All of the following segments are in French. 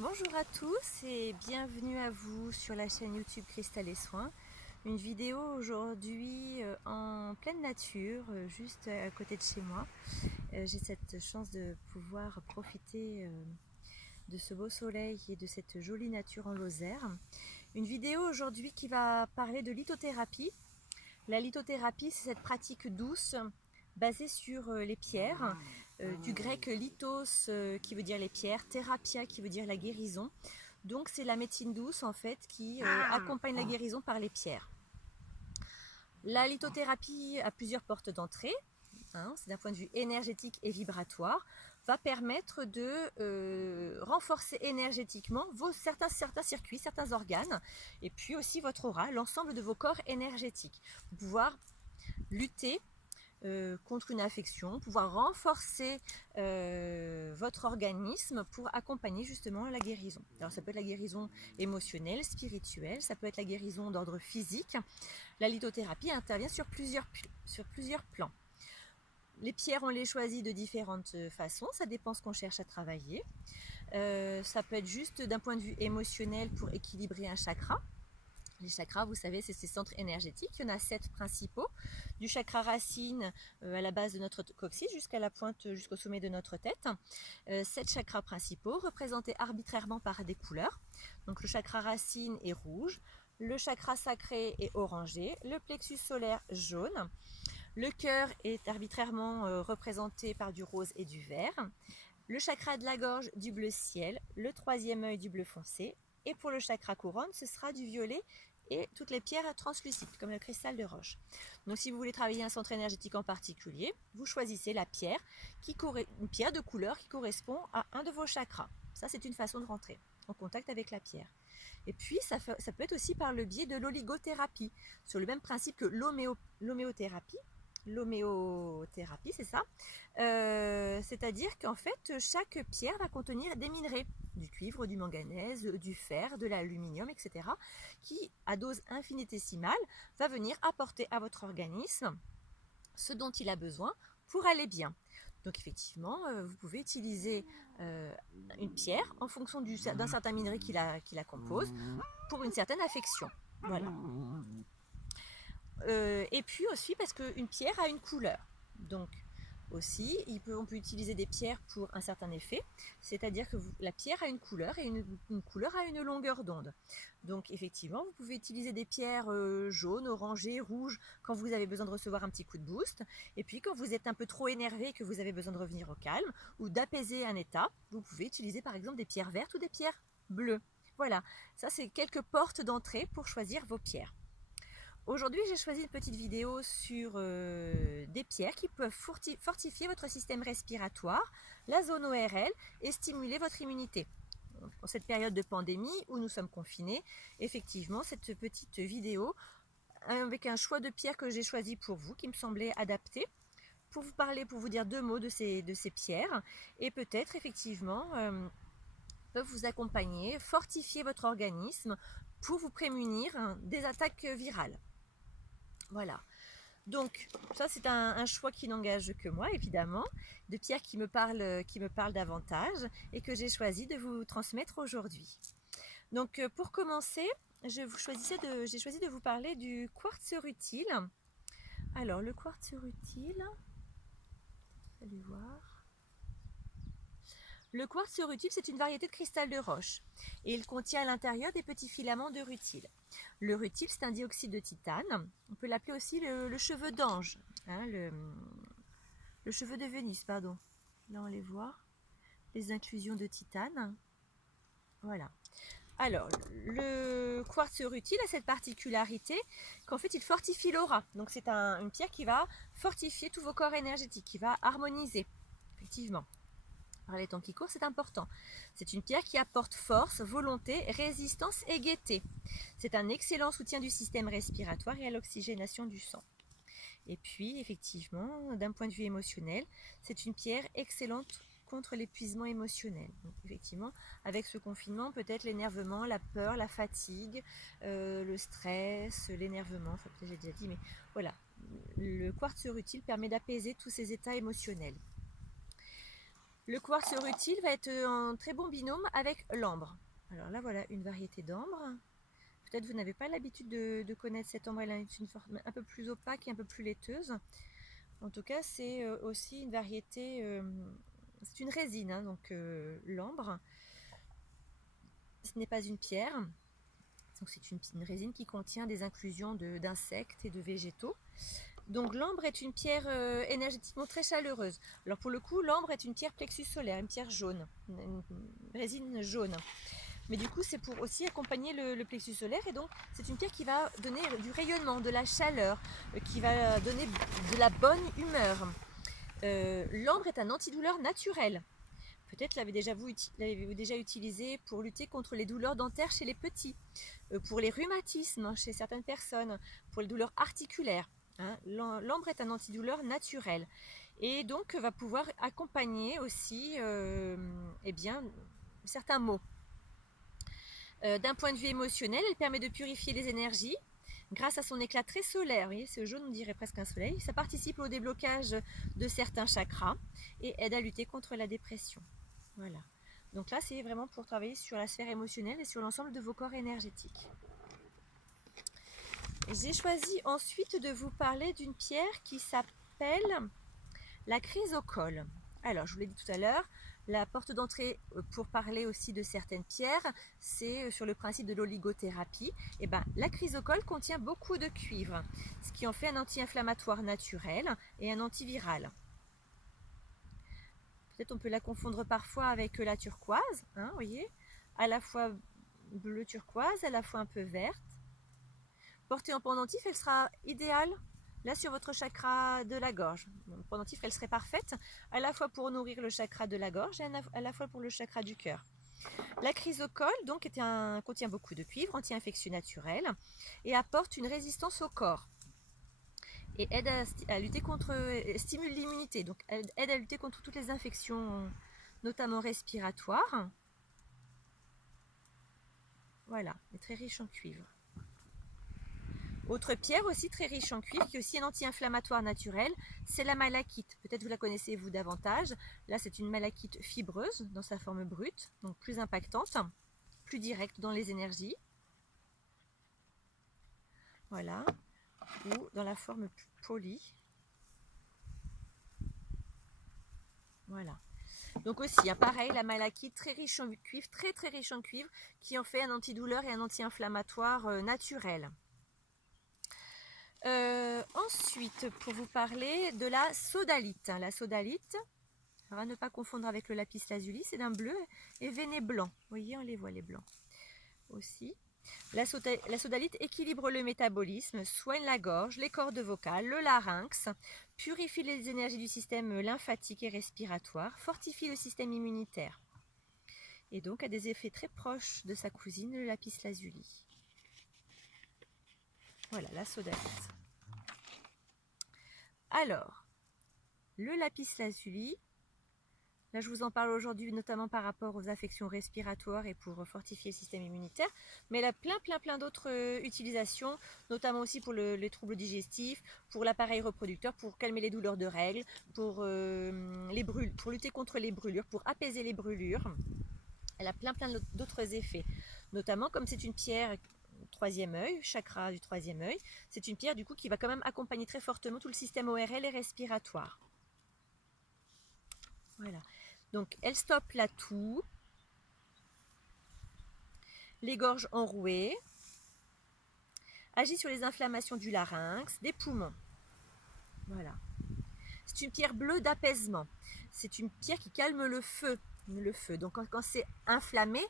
Bonjour à tous et bienvenue à vous sur la chaîne YouTube Cristal et Soins. Une vidéo aujourd'hui en pleine nature, juste à côté de chez moi. J'ai cette chance de pouvoir profiter de ce beau soleil et de cette jolie nature en Lozère. Une vidéo aujourd'hui qui va parler de lithothérapie. La lithothérapie, c'est cette pratique douce basée sur les pierres, du grec lithos qui veut dire les pierres, thérapia qui veut dire la guérison. Donc c'est la médecine douce en fait qui accompagne la guérison par les pierres. La lithothérapie a plusieurs portes d'entrée, c'est d'un point de vue énergétique et vibratoire, va permettre de renforcer énergétiquement certains circuits, certains organes, et puis aussi votre aura, l'ensemble de vos corps énergétiques, pour pouvoir lutter contre une affection, pouvoir renforcer votre organisme pour accompagner justement la guérison. Alors ça peut être la guérison émotionnelle, spirituelle, ça peut être la guérison d'ordre physique. La lithothérapie intervient sur plusieurs plans. Les pierres, on les choisit de différentes façons, ça dépend ce qu'on cherche à travailler. Ça peut être juste d'un point de vue émotionnel pour équilibrer un chakra. Les chakras, vous savez, c'est ces centres énergétiques. Il y en a 7 principaux, du chakra racine à la base de notre coccyx jusqu'à la pointe, jusqu'au sommet de notre tête. 7 chakras principaux représentés arbitrairement par des couleurs. Donc le chakra racine est rouge, le chakra sacré est orangé, le plexus solaire jaune, le cœur est arbitrairement représenté par du rose et du vert, le chakra de la gorge du bleu ciel, le troisième œil du bleu foncé, et pour le chakra couronne, ce sera du violet et toutes les pierres translucides, comme le cristal de roche. Donc si vous voulez travailler un centre énergétique en particulier, vous choisissez la pierre, une pierre de couleur qui correspond à un de vos chakras. Ça, c'est une façon de rentrer en contact avec la pierre. Et puis, ça peut être aussi par le biais de l'oligothérapie, sur le même principe que l'homéothérapie. L'homéothérapie, c'est ça. C'est-à-dire qu'en fait, chaque pierre va contenir des minerais, du cuivre, du manganèse, du fer, de l'aluminium, etc., qui, à dose infinitésimale, va venir apporter à votre organisme ce dont il a besoin pour aller bien. Donc effectivement, vous pouvez utiliser une pierre en fonction d'un certain minerai qui la compose pour une certaine affection. Voilà. Et puis aussi parce qu'une pierre a une couleur. Donc aussi, on peut utiliser des pierres pour un certain effet, c'est-à-dire que la pierre a une couleur et une couleur a une longueur d'onde. Donc effectivement, vous pouvez utiliser des pierres jaunes, orangées, rouges quand vous avez besoin de recevoir un petit coup de boost. Et puis quand vous êtes un peu trop énervé et que vous avez besoin de revenir au calme ou d'apaiser un état, vous pouvez utiliser par exemple des pierres vertes ou des pierres bleues. Voilà, ça c'est quelques portes d'entrée pour choisir vos pierres. Aujourd'hui, j'ai choisi une petite vidéo sur des pierres qui peuvent fortifier votre système respiratoire, la zone ORL et stimuler votre immunité. En cette période de pandémie où nous sommes confinés, effectivement, cette petite vidéo avec un choix de pierres que j'ai choisi pour vous, qui me semblait adapté, pour vous parler, pour vous dire deux mots de ces pierres, et peut-être effectivement peuvent vous accompagner, fortifier votre organisme pour vous prémunir des attaques virales. Voilà. Donc, ça c'est un choix qui n'engage que moi, évidemment, de pierres qui me parlent davantage et que j'ai choisi de vous transmettre aujourd'hui. Donc, pour commencer, j'ai choisi de vous parler du quartz rutile. Alors, le quartz rutile, vous allez voir. Le quartz rutile, c'est une variété de cristal de roche et il contient à l'intérieur des petits filaments de rutile. Le rutile, c'est un dioxyde de titane. On peut l'appeler aussi le cheveu d'ange, le cheveu de Vénus, pardon. Là, on les voit, les inclusions de titane. Voilà. Alors, le quartz rutile a cette particularité qu'en fait, il fortifie l'aura. Donc, c'est une pierre qui va fortifier tous vos corps énergétiques, qui va harmoniser, effectivement. Par les temps qui courent, c'est important. C'est une pierre qui apporte force, volonté, résistance et gaieté. C'est un excellent soutien du système respiratoire et à l'oxygénation du sang. Et puis, effectivement, d'un point de vue émotionnel, c'est une pierre excellente contre l'épuisement émotionnel. Donc, effectivement, avec ce confinement, peut-être l'énervement, la peur, la fatigue, le stress, l'énervement, enfin peut-être j'ai déjà dit, mais voilà. Le quartz rutile permet d'apaiser tous ces états émotionnels. Le quartz rutile va être en très bon binôme avec l'ambre. Alors là, voilà une variété d'ambre. Peut-être vous n'avez pas l'habitude de connaître cette ambre, elle a une forme un peu plus opaque et un peu plus laiteuse. En tout cas, c'est aussi une variété, c'est une résine, hein, donc l'ambre. Ce n'est pas une pierre, donc c'est une résine qui contient des inclusions d'insectes et de végétaux. Donc l'ambre est une pierre énergétiquement très chaleureuse. Alors pour le coup, l'ambre est une pierre plexus solaire, une pierre jaune, une résine jaune. Mais du coup, c'est pour aussi accompagner le plexus solaire, et donc c'est une pierre qui va donner du rayonnement, de la chaleur, qui va donner de la bonne humeur. L'ambre est un antidouleur naturel. Peut-être l'avez-vous déjà utilisé pour lutter contre les douleurs dentaires chez les petits, pour les rhumatismes chez certaines personnes, pour les douleurs articulaires. Hein. L'ambre est un antidouleur naturel et donc va pouvoir accompagner aussi eh bien, certains maux. D'un point de vue émotionnel, elle permet de purifier les énergies grâce à son éclat très solaire. Vous voyez, ce jaune, on dirait presque un soleil. Ça participe au déblocage de certains chakras et aide à lutter contre la dépression. Voilà. Donc là, c'est vraiment pour travailler sur la sphère émotionnelle et sur l'ensemble de vos corps énergétiques. J'ai choisi ensuite de vous parler d'une pierre qui s'appelle la chrysocole. Alors, je vous l'ai dit tout à l'heure, la porte d'entrée pour parler aussi de certaines pierres, c'est sur le principe de l'oligothérapie. Et ben, la chrysocole contient beaucoup de cuivre, ce qui en fait un anti-inflammatoire naturel et un antiviral. Peut-être on peut la confondre parfois avec la turquoise, hein, vous voyez, à la fois bleu turquoise, à la fois un peu verte. Portée en pendentif, elle sera idéale là sur votre chakra de la gorge. En pendentif, elle serait parfaite à la fois pour nourrir le chakra de la gorge et à la fois pour le chakra du cœur. La chrysocole donc contient beaucoup de cuivre, anti-infectieux naturel, et apporte une résistance au corps et aide à lutter contre, stimule l'immunité, donc aide à lutter contre toutes les infections, notamment respiratoires. Voilà, est très riche en cuivre. Autre pierre aussi très riche en cuivre, qui est aussi un anti-inflammatoire naturel, c'est la malachite. Peut-être vous la connaissez vous davantage. Là, c'est une malachite fibreuse dans sa forme brute, donc plus impactante, plus directe dans les énergies. Voilà. Ou dans la forme plus polie. Voilà. Donc aussi, pareil, la malachite très riche en cuivre, très très riche en cuivre, qui en fait un antidouleur et un anti-inflammatoire naturel. Ensuite, pour vous parler de la sodalite. La sodalite, à ne pas confondre avec le lapis lazuli, c'est d'un bleu et veiné blanc. Vous voyez, on les voit les blancs aussi. La sodalite équilibre le métabolisme, soigne la gorge, les cordes vocales, le larynx, purifie les énergies du système lymphatique et respiratoire, fortifie le système immunitaire. Et donc a des effets très proches de sa cousine, le lapis lazuli. Voilà, la sodalite. Alors, le lapis lazuli, là je vous en parle aujourd'hui notamment par rapport aux affections respiratoires et pour fortifier le système immunitaire, mais il a plein d'autres utilisations, notamment aussi pour les troubles digestifs, pour l'appareil reproducteur, pour calmer les douleurs de règles, pour lutter contre les brûlures, pour apaiser les brûlures. Elle a plein d'autres effets, notamment comme c'est une pierre troisième œil, chakra du troisième œil, c'est une pierre du coup qui va quand même accompagner très fortement tout le système ORL et respiratoire. Voilà. Donc elle stoppe la toux, les gorges enrouées, agit sur les inflammations du larynx, des poumons. Voilà. C'est une pierre bleue d'apaisement. C'est une pierre qui calme le feu. Donc quand c'est inflammé,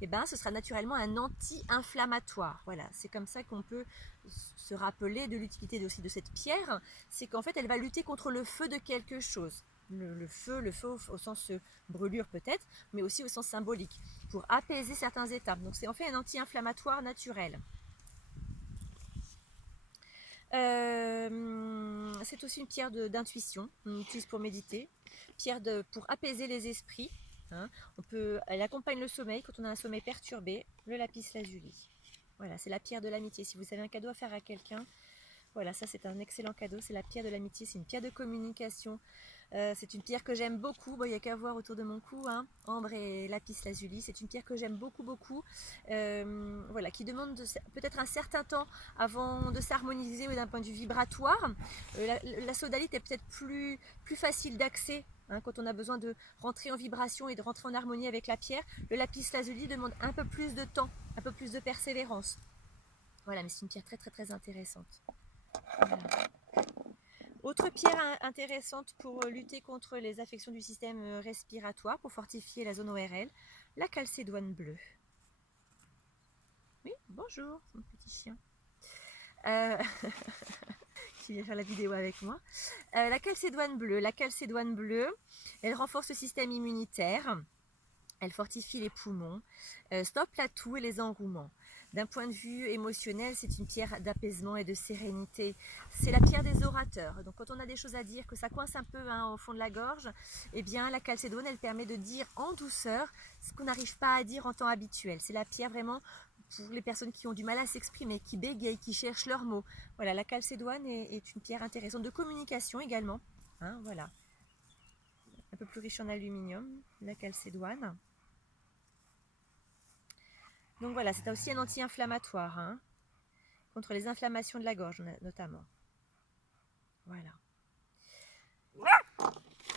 eh ben, ce sera naturellement un anti-inflammatoire. Voilà, c'est comme ça qu'on peut se rappeler de l'utilité aussi de cette pierre. C'est qu'en fait, elle va lutter contre le feu de quelque chose. Le feu au sens brûlure peut-être, mais aussi au sens symbolique, pour apaiser certains états. Donc c'est en fait un anti-inflammatoire naturel. C'est aussi une pierre d'intuition, on utilise pour méditer, pierre pour apaiser les esprits. Hein. Elle accompagne le sommeil quand on a un sommeil perturbé, le lapis lazuli. Voilà, c'est la pierre de l'amitié. Si vous avez un cadeau à faire à quelqu'un, voilà, ça c'est un excellent cadeau, c'est la pierre de l'amitié, c'est une pierre de communication C'est une pierre que j'aime beaucoup. Bon, il n'y a qu'à voir autour de mon cou, hein. Ambre et lapis lazuli. C'est une pierre que j'aime beaucoup, beaucoup. Voilà, qui demande peut-être un certain temps avant de s'harmoniser d'un point de vue vibratoire. La sodalite est peut-être plus facile d'accès. Hein, quand on a besoin de rentrer en vibration et de rentrer en harmonie avec la pierre, le lapis lazuli demande un peu plus de temps, un peu plus de persévérance. Voilà, mais c'est une pierre très très très intéressante. Voilà. Autre pierre intéressante pour lutter contre les affections du système respiratoire, pour fortifier la zone ORL, la calcédoine bleue. Oui, bonjour, mon petit chien. Qui vient faire la vidéo avec moi. La calcédoine bleue, elle renforce le système immunitaire, elle fortifie les poumons, stoppe la toux et les enrouements. D'un point de vue émotionnel, c'est une pierre d'apaisement et de sérénité. C'est la pierre des orateurs. Donc quand on a des choses à dire, que ça coince un peu au fond de la gorge, eh bien la calcédoine, elle permet de dire en douceur ce qu'on n'arrive pas à dire en temps habituel. C'est la pierre vraiment pour les personnes qui ont du mal à s'exprimer, qui bégayent, qui cherchent leurs mots. Voilà, la calcédoine est une pierre intéressante de communication également. Hein, voilà. Un peu plus riche en aluminium, la calcédoine. Donc voilà, c'est aussi un anti-inflammatoire, hein, contre les inflammations de la gorge notamment. Voilà.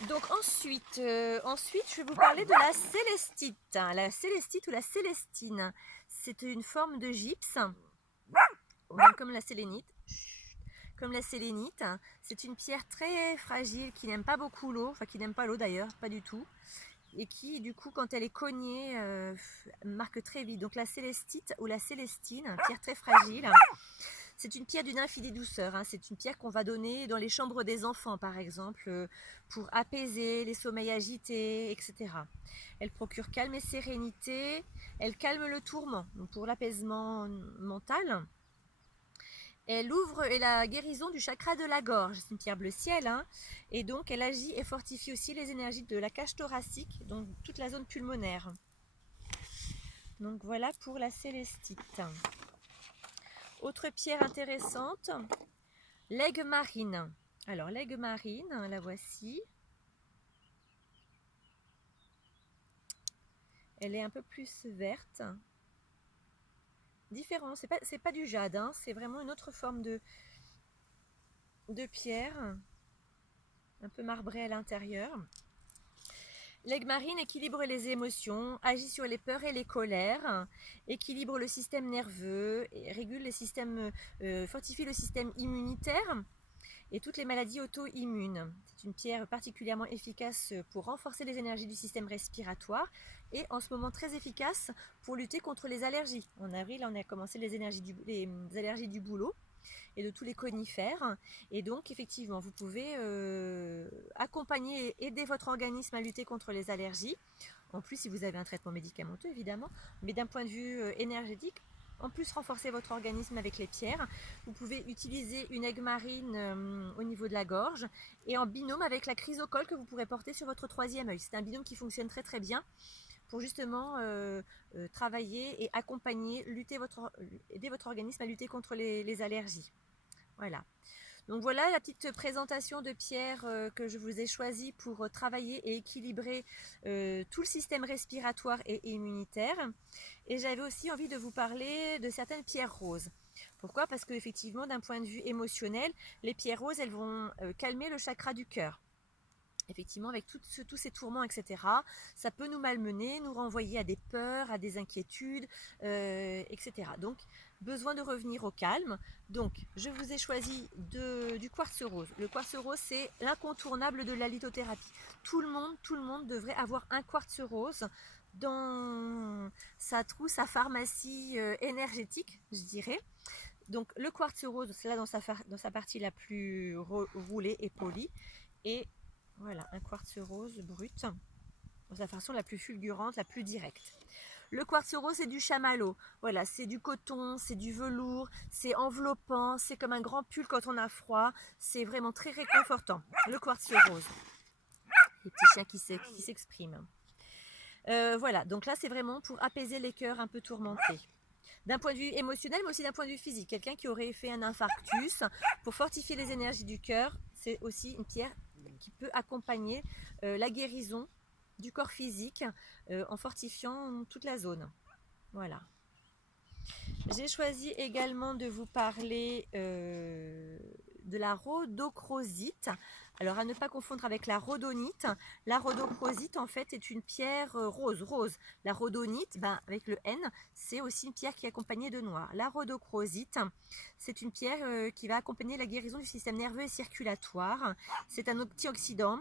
Donc ensuite, je vais vous parler de la célestite. La célestite ou la célestine, c'est une forme de gypse, comme la sélénite. Comme la sélénite, c'est une pierre très fragile qui n'aime pas beaucoup l'eau, enfin qui n'aime pas l'eau d'ailleurs, pas du tout, et qui du coup quand elle est cognée marque très vite. Donc la célestite ou la célestine, pierre très fragile, c'est une pierre d'une infinie douceur, hein. C'est une pierre qu'on va donner dans les chambres des enfants par exemple, pour apaiser les sommeils agités, etc. Elle procure calme et sérénité, elle calme le tourment, donc pour l'apaisement mental. Elle ouvre la guérison du chakra de la gorge. C'est une pierre bleu ciel, hein, et donc elle agit et fortifie aussi les énergies de la cage thoracique, donc toute la zone pulmonaire. Donc voilà pour la célestite. Autre pierre intéressante, l'aigue marine. Alors l'aigue marine, la voici. Elle est un peu plus verte. Différent, c'est pas du jade, hein, c'est vraiment une autre forme de pierre, un peu marbrée à l'intérieur. L'aigue marine équilibre les émotions, agit sur les peurs et les colères, équilibre le système nerveux, régule les systèmes, fortifie le système immunitaire et toutes les maladies auto-immunes. C'est une pierre particulièrement efficace pour renforcer les énergies du système respiratoire et en ce moment très efficace pour lutter contre les allergies. En avril, on a commencé les allergies du bouleau et de tous les conifères, et donc effectivement vous pouvez accompagner et aider votre organisme à lutter contre les allergies, en plus si vous avez un traitement médicamenteux évidemment, mais d'un point de vue énergétique, en plus renforcer votre organisme avec les pierres. Vous pouvez utiliser une aigue marine au niveau de la gorge et en binôme avec la chrysocolle que vous pourrez porter sur votre troisième œil. C'est un binôme qui fonctionne très très bien pour justement travailler et accompagner, aider votre organisme à lutter contre les allergies. Voilà. Donc voilà la petite présentation de pierres que je vous ai choisies pour travailler et équilibrer tout le système respiratoire et immunitaire. Et j'avais aussi envie de vous parler de certaines pierres roses. Pourquoi? Parce qu'effectivement, d'un point de vue émotionnel, les pierres roses, elles vont calmer le chakra du cœur. Effectivement, avec tous ces tourments, etc., ça peut nous malmener, nous renvoyer à des peurs, à des inquiétudes, etc. Donc, besoin de revenir au calme. Donc, je vous ai choisi du quartz rose. Le quartz rose, c'est l'incontournable de la lithothérapie. Tout le monde devrait avoir un quartz rose dans sa trousse, sa pharmacie énergétique, je dirais. Donc, le quartz rose, c'est là dans sa partie la plus roulée et polie. Et voilà, un quartz rose brut, dans sa façon la plus fulgurante, la plus directe. Le quartz rose, c'est du chamallow. Voilà, c'est du coton, c'est du velours, c'est enveloppant, c'est comme un grand pull quand on a froid. C'est vraiment très réconfortant. Le quartz rose. Les petits chiens qui s'expriment. Voilà, donc là, c'est vraiment pour apaiser les cœurs un peu tourmentés. D'un point de vue émotionnel, mais aussi d'un point de vue physique. Quelqu'un qui aurait fait un infarctus, pour fortifier les énergies du cœur, c'est aussi une pierre qui peut accompagner la guérison du corps physique en fortifiant toute la zone. Voilà. J'ai choisi également de vous parler de la rhodochrosite. Alors à ne pas confondre avec la rhodonite. La rhodochrosite en fait est une pierre rose. La rhodonite, avec le N, c'est aussi une pierre qui est accompagnée de noir. La rhodochrosite, c'est une pierre qui va accompagner la guérison du système nerveux et circulatoire. C'est un antioxydant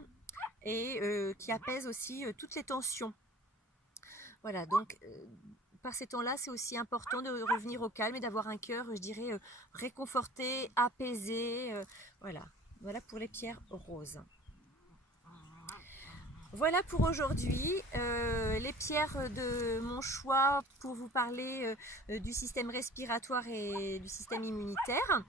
et qui apaise aussi toutes les tensions. Voilà, donc par ces temps-là, c'est aussi important de revenir au calme et d'avoir un cœur, je dirais, réconforté, apaisé. Voilà pour les pierres roses. Voilà pour aujourd'hui, les pierres de mon choix pour vous parler du système respiratoire et du système immunitaire.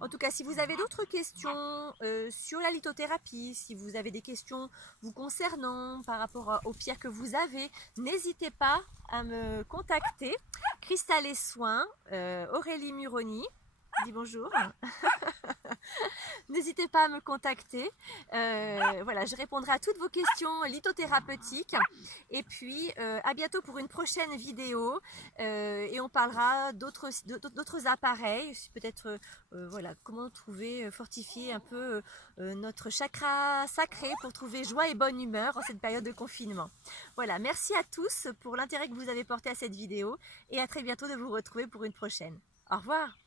En tout cas, si vous avez d'autres questions sur la lithothérapie, si vous avez des questions vous concernant par rapport aux pierres que vous avez, n'hésitez pas à me contacter. Cristal et Soins, Aurélie Muroni, dis bonjour. N'hésitez pas à me contacter. Voilà, je répondrai à toutes vos questions lithothérapeutiques. Et puis, à bientôt pour une prochaine vidéo. Et on parlera d'autres appareils, peut-être voilà, comment trouver, fortifier un peu notre chakra sacré pour trouver joie et bonne humeur en cette période de confinement. Voilà, merci à tous pour l'intérêt que vous avez porté à cette vidéo et à très bientôt de vous retrouver pour une prochaine. Au revoir.